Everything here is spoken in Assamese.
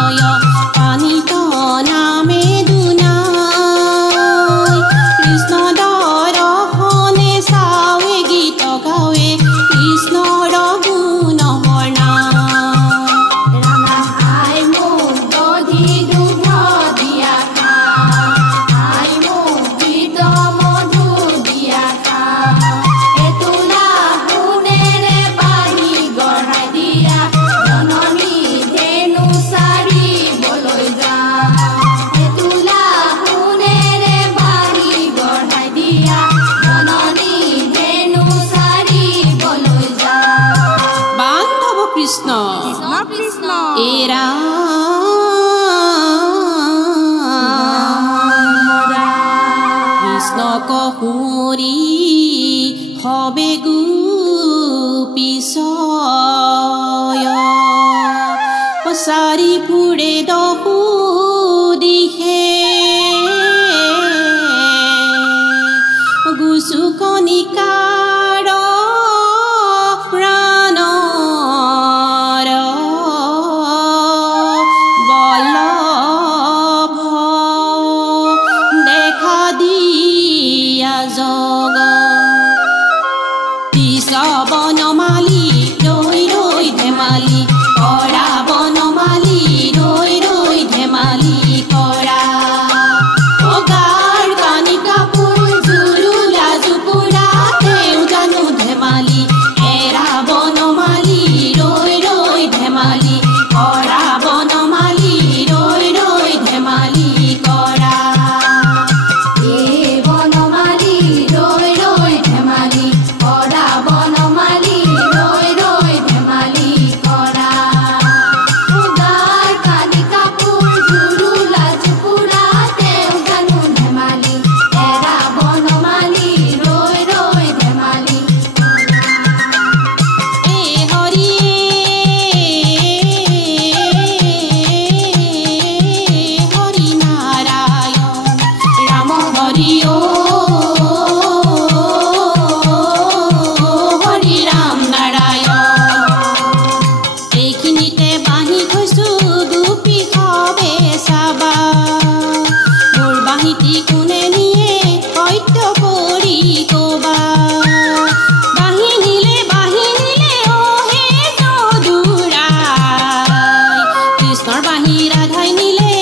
হৃদয় পানিত নামে দুনাই কৃষ্ণ দৰ্শনে চাৱে গীত গাৱে কৃষ্ণৰ গুণ বৰ্ণাই ৰামা আই মোক দধি দুগ্ধ দিয়া খা আই মোক গীত মধু দিয়া খা এতোলা সোণেৰে বাঢ়ি গঢ়াই দিয়া জননী ধেনু চাৰিবলৈ যা এতোলা সোণেৰে বাঢ়ি গঢ়াই দিয়া জননী ধেনু চাৰিবলৈ যা বান্ধৱ কৃষ্ণ কৃষ্ণ এৰা কৃষ্ণক শুৰি হবে গোপীছয় চাৰি ফুৰে দহু দিশে গুচুকণিকাৰ প্ৰাণৰ বল্লভ দেখা দিয়া জগ পিছ বনমালী ৰৈ ৰৈ ধেমালি কৰা বনমালী ৰৈ ৰৈ ধেমালি কৰা অগাৰ কানি কাপোৰ জুৰুলা জুপুৰা তেওঁ জানো ধেমালি এৰা বনমালী ৰৈ ৰৈ ধেমালি কৰা বনমালী ৰৈ ৰৈ ধেমালি কৰা এই বনমালী ৰৈ ৰৈ ধেমালি কৰা বনমালী ৰৈ ৰৈ ধেমালি কৰা উগাৰ কানি কাপোৰ জুৰুলা জুপুৰা তেওঁ জানো ধেমালি এৰা বনমালী ৰৈ ৰৈ ধেমালি এ হৰি হৰি নাৰায়ণ ৰাম হৰি হৰি ৰাম নাৰায়ণ এইখিনিতে বাঁহী থৈছো গোপী সবে চাবা মোৰ বাঁহীটি কোনে নিয়ে সত্য কৰি কবা বাঁহী নিলে অহে যদুৰাই কৃষ্ণৰ বাঁহী ৰাধাই নিলে